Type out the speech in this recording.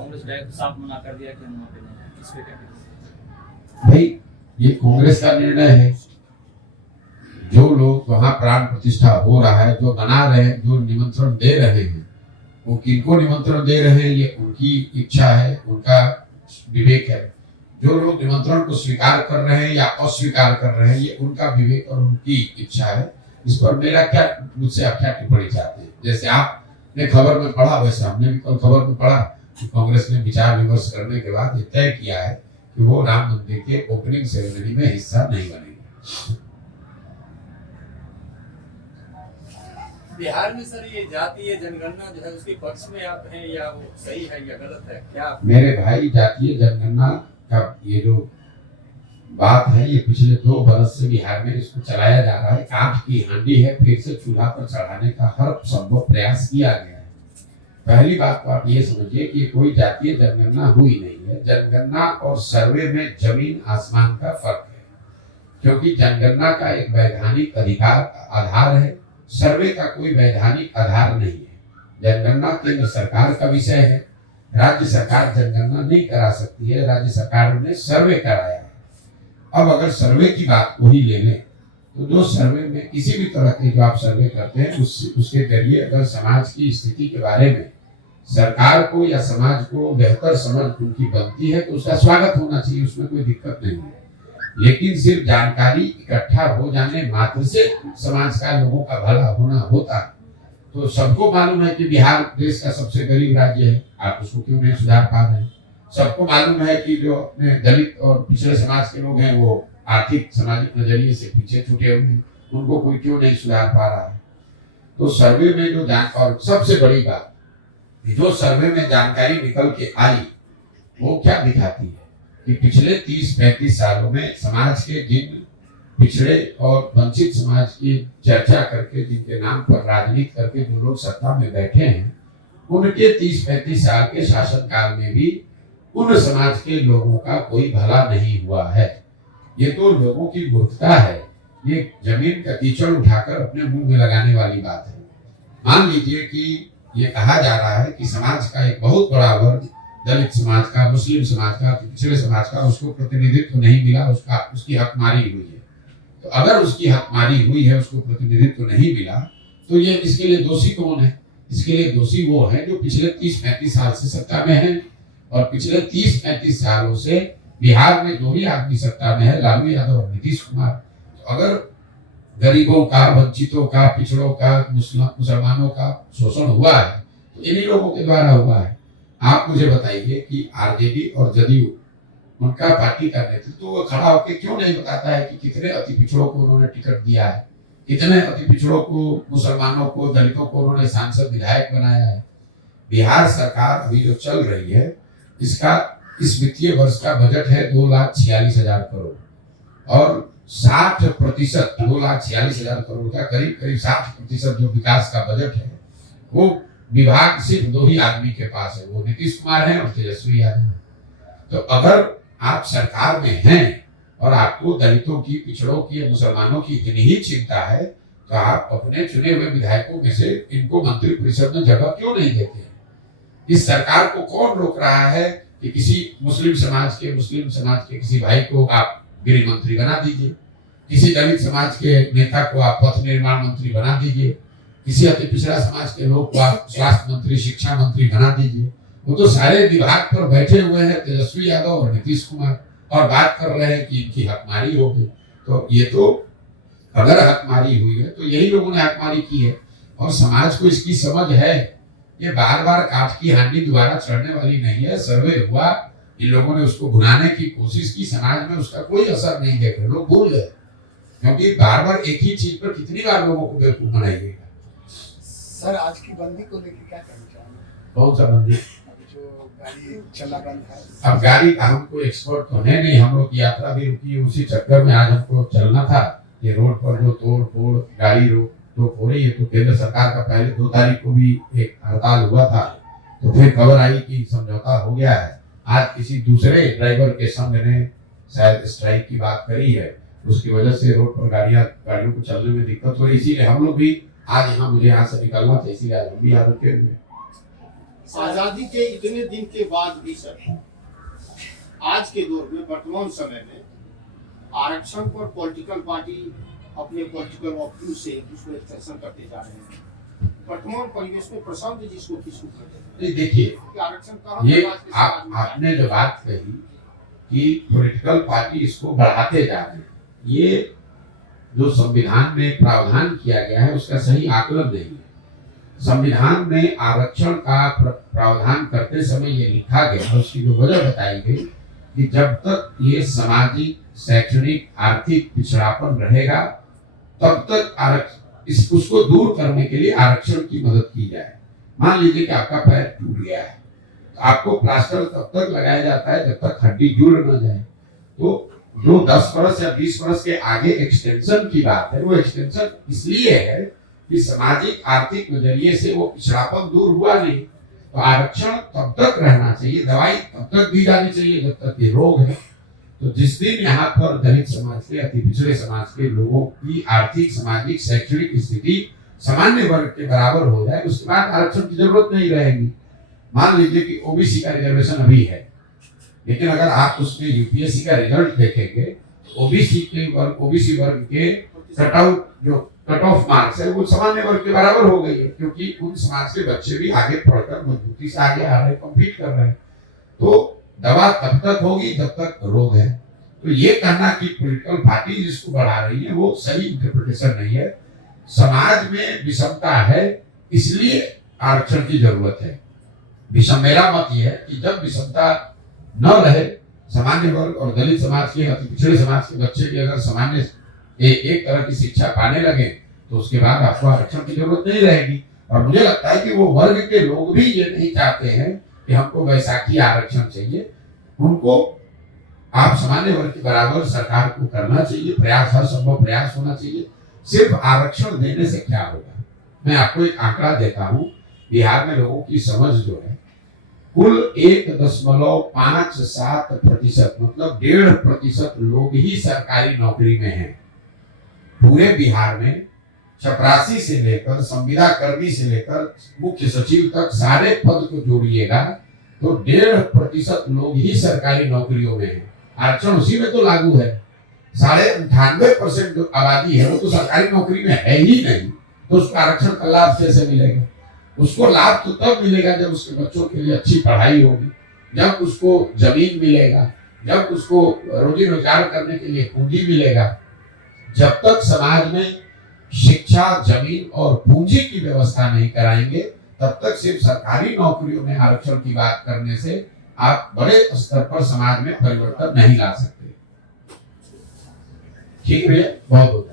Congress direct साफ मना कर दिया कि हम वहाँ पे नहीं जाएंगे, इस पे क्या कहेंगे? भाई ये कांग्रेस का निर्णय है। जो लोग वहां प्राण प्रतिष्ठा हो रहा है, जो बना रहे हैं, जो निमंत्रण दे रहे हैं, वो किनको निमंत्रण दे रहे हैं ये उनकी इच्छा है, उनका विवेक है। जो लोग निमंत्रण को स्वीकार कर रहे हैं या अस्वीकार कर रहे हैं ये उनका विवेक और उनकी इच्छा है। इस पर मेरा क्या, मुझसे आप क्या टिप्पणी चाहते हैं? जैसे आपने खबर में पढ़ा वैसे हमने भी कल खबर में पढ़ा कि कांग्रेस ने विचार विमर्श करने के बाद ये तय किया है कि वो राम मंदिर के ओपनिंग सेरेमनी में हिस्सा नहीं बनेंगे। बिहार में सर ये जातीय जनगणना जो है उसके पक्ष में आप हैं या वो सही है या गलत है क्या? मेरे भाई, जातीय जनगणना का ये जो बात है ये पिछले 2 बरस से बिहार में इसको चलाया जा रहा है। कांच की हांडी है, फिर से चूल्हा पर चढ़ाने का हर संभव प्रयास किया गया है। पहली बात तो आप ये समझिए कि कोई जातीय जनगणना हुई नहीं है। जनगणना और सर्वे में जमीन आसमान का फर्क है, क्योंकि जनगणना का एक वैधानिक अधिकार आधार है, सर्वे का कोई वैधानिक आधार नहीं है। जनगणना केंद्र सरकार का विषय है, राज्य सरकार जनगणना नहीं करा सकती है, राज्य सरकार ने सर्वे कराया है। अब अगर सर्वे की बात को ही ले लें तो जो सर्वे में किसी भी तरह के जो आप सर्वे करते हैं उसके जरिए अगर समाज की स्थिति के बारे में सरकार को या समाज को बेहतर समझ उनकी बनती है तो उसका स्वागत होना चाहिए, उसमें कोई दिक्कत नहीं है। लेकिन सिर्फ जानकारी इकट्ठा हो जाने मात्र से समाज का, लोगों का भला होना होता। तो सबको मालूम है कि बिहार देश का सबसे गरीब राज्य है, आप उसको क्यों नहीं सुधार पा रहे हैं? सबको मालूम है कि जो अपने दलित और पिछड़े समाज के लोग हैं वो आर्थिक सामाजिक नजरिए से पीछे छूटे हुए हैं, उनको कोई क्यों नहीं सुधार पा रहा है? तो सर्वे में जो और सबसे बड़ी बात, जो सर्वे में जानकारी निकल के आई वो क्या दिखाती है कि पिछले 30-35 सालों में समाज के जिन पिछड़े और वंचित समाज की चर्चा करके, जिनके नाम पर राजनीति करके जो लोग सत्ता में बैठे हैं, उनके 30-35 साल के शासनकाल में भी उन समाज के लोगों का कोई भला नहीं हुआ है। ये तो लोगों की मूर्खता है, ये जमीन का कीचड़ उठाकर अपने मुंह में लगाने वाली बात है। मान लीजिए कि ये कहा जा रहा है कि समाज का एक बहुत बड़ा वर्ग, दलित समाज का, मुस्लिम समाज का, पिछड़े समाज का, उसको प्रतिनिधित्व नहीं मिला, उसकी हकमारी हुई है। तो अगर उसकी हकमारी हुई है, उसको प्रतिनिधित्व नहीं मिला, तो ये इसके लिए दोषी कौन है? इसके लिए दोषी वो है जो पिछले 30-35 साल से सत्ता में है। और पिछले 30-35 सालों से बिहार में जो भी आदमी सत्ता में है, लालू यादव और नीतीश कुमार। तो अगर गरीबों का, वंचितों का, पिछड़ों का, मुसलमानों का शोषण हुआ है तो इन्हीं लोगों के द्वारा हुआ है। आप मुझे बताइए कि आरजेडी और जदयू, उनका पार्टी का नेतृत्व वो खड़ा होकर क्यों नहीं बताता है कि कितने अति पिछड़ों को उन्होंने टिकट दिया है, कितने अति पिछड़ों को, मुसलमानों को, दलितों को उन्होंने सांसद विधायक बनाया है। बिहार सरकार अभी जो चल रही है, इसका इस वित्तीय वर्ष का बजट है 2,46,000 करोड़ और 60%, 2,46,000 करोड़ का करीब 60% जो विकास का बजट है वो विभाग सिर्फ 2 ही आदमी के पास है, वो नीतीश कुमार है और तेजस्वी यादव है। तो अगर आप सरकार में हैं और आपको दलितों की, पिछड़ों की, मुसलमानों की इतनी ही चिंता है तो आप अपने चुने हुए विधायकों में से इनको मंत्री परिषद में जगह क्यों नहीं देते हैं? इस सरकार को कौन रोक रहा है कि किसी मुस्लिम समाज के किसी भाई को आप गृह मंत्री बना दीजिए, किसी दलित समाज के नेता को आप पथ निर्माण मंत्री बना दीजिए, किसी अति पिछड़ा समाज के लोग को आप स्वास्थ्य मंत्री, शिक्षा मंत्री बना दीजिए। वो तो सारे विभाग पर बैठे हुए हैं तेजस्वी यादव और नीतीश कुमार और बात कर रहे हैं कि इनकी हकमारी हो गई। तो ये तो अगर हकमारी हुई है तो यही लोगों ने हकमारी की है और समाज को इसकी समझ है। ये बार बार काठ की हांडी दोबारा चढ़ने वाली नहीं है। सर्वे हुआ, इन लोगों ने उसको भुनाने की कोशिश की, समाज में उसका कोई असर नहीं देख रहे, लोग भूल गए। क्योंकि बार बार एक ही चीज पर कितनी बार लोगों को बेवकूफ बनाइएगा। सर आज की बंदी को लेकर क्या कहना चाहेंगे? कौन सा बंदी? जो गाड़ी चलना बंद है। अब गाड़ी का हमको एक्सपर्ट तो है नहीं, हम लोग की यात्रा भी रुकी, उसी चक्कर में आज हमको चलना था। ये रोड पर जो तोड़ फोड़, गाड़ी रोक टोक हो रही है, तो केंद्र सरकार का पहले 2 तारीख को भी एक हड़ताल हुआ था, तो फिर खबर आई कि समझौता हो गया है। आज किसी दूसरे ड्राइवर के संघ ने शायद स्ट्राइक की बात करी है, उसकी वजह से रोड पर गाड़ियों को चलने में दिक्कत हो रही। इसीलिए हम लोग भी आज मुझे यहाँ से निकलना था, इसीलिए आज हम भी यहाँ रुके हुए। आजादी के इतने दिन के बाद भी सर आज के दौर में वर्तमान समय में आरक्षण पर पॉलिटिकल पार्टी अपने पॉलिटिकल ऑप्शन से उसको एक्सटेंशन करते जा रहे हैं। वर्तमान परिवेश में प्रशांत जिसको किसको करते हैं, देखिए आरक्षण कहाँ ये तक आज के समाज में आपने जो बात कही कि पॉलिटिकल पार्टी इसको बढ़ाते जा रहे हैं, ये जो संविधान में प्रावधान किया गया है उसका सही आकलन नहीं है। संविधान में आरक्षण का प्रावधान करते समय ये लिखा गया, उसकी जो वजह बताई गई कि जब तक ये सामाजिक शैक्षणिक आर्थिक पिछड़ापन रहेगा तब तक उसको दूर करने के लिए आरक्षण की मदद की जाए। मान लीजिए कि आपका पैर टूट गया है, तो आपको प्लास्टर तब तक लगाया जाता है जब तक हड्डी जुड़ न जाए। तो जो 10 वर्ष या 20 वर्ष के आगे एक्सटेंशन की बात है, वो एक्सटेंशन इसलिए है कि सामाजिक आर्थिक नजरिए से वो पिछड़ापन दूर हुआ नहीं। तो आरक्षण तब तक रहना चाहिए, दवाई तब तक दी जानी चाहिए जब तक ये रोग है। तो जिस दिन यहाँ पर दलित समाज के अति पिछड़े समाज के लोगों की आर्थिक सामाजिक शैक्षणिक स्थिति सामान्य वर्ग के बराबर हो जाए, उसके बाद आरक्षण की जरूरत नहीं रहेगी। मान लीजिए कि ओबीसी का रिजर्वेशन अभी है, लेकिन अगर आप उसमें यूपीएससी का रिजल्ट देखेंगे, ओबीसी वर्ग के कट ऑफ मार्क्स है वो सामान्य वर्ग के बराबर हो गई है, क्योंकि उन समाज के बच्चे भी आगे पढ़कर मजबूती से आगे आ रहे, कम्पीट कर रहे हैं। तो दवा तब तक होगी जब तक रोग है। तो ये कहना कि पॉलिटिकल पार्टी जिसको बढ़ा रही है वो सही इंटरप्रिटेशन नहीं है। समाज में विषमता है इसलिए आरक्षण की जरूरत है। मेरा मत यह है कि जब विषमता न रहे, सामान्य वर्ग और दलित समाज के अति पिछड़े समाज के बच्चे भी अगर सामान्य एक तरह की शिक्षा पाने लगे तो उसके बाद आपको आरक्षण की जरूरत नहीं रहेगी। और मुझे लगता है कि वो वर्ग के लोग भी ये नहीं चाहते हैं कि हमको वैशाखी आरक्षण चाहिए। उनको आप सामान्य वर्ग के बराबर सरकार को करना चाहिए, प्रयास हर संभव प्रयास होना चाहिए। सिर्फ आरक्षण देने से क्या होगा? मैं आपको एक आंकड़ा देता हूँ। बिहार में लोगों की समझ जो है कुल 1.57% मतलब 1.5% लोग ही सरकारी नौकरी में हैं। पूरे बिहार में चपरासी से लेकर संविदा कर्मी से लेकर मुख्य सचिव तक सारे पद को जोड़िएगा तो 1.5% लोग ही सरकारी नौकरियों में हैं। आरक्षण उसी में तो लागू है। 98% जो आबादी है वो तो सरकारी नौकरी में है ही नहीं, तो उसको आरक्षण का लाभ कैसे मिलेगा? उसको लाभ तो तब मिलेगा जब उसके बच्चों के लिए अच्छी पढ़ाई होगी, जब उसको जमीन मिलेगा, जब उसको रोजी रोजगार करने के लिए पूंजी मिलेगा। जब तक समाज में शिक्षा, जमीन और पूंजी की व्यवस्था नहीं कराएंगे तब तक सिर्फ सरकारी नौकरियों में आरक्षण की बात करने से आप बड़े स्तर पर समाज में परिवर्तन नहीं ला सकते। ठीक है, बहुत बहुत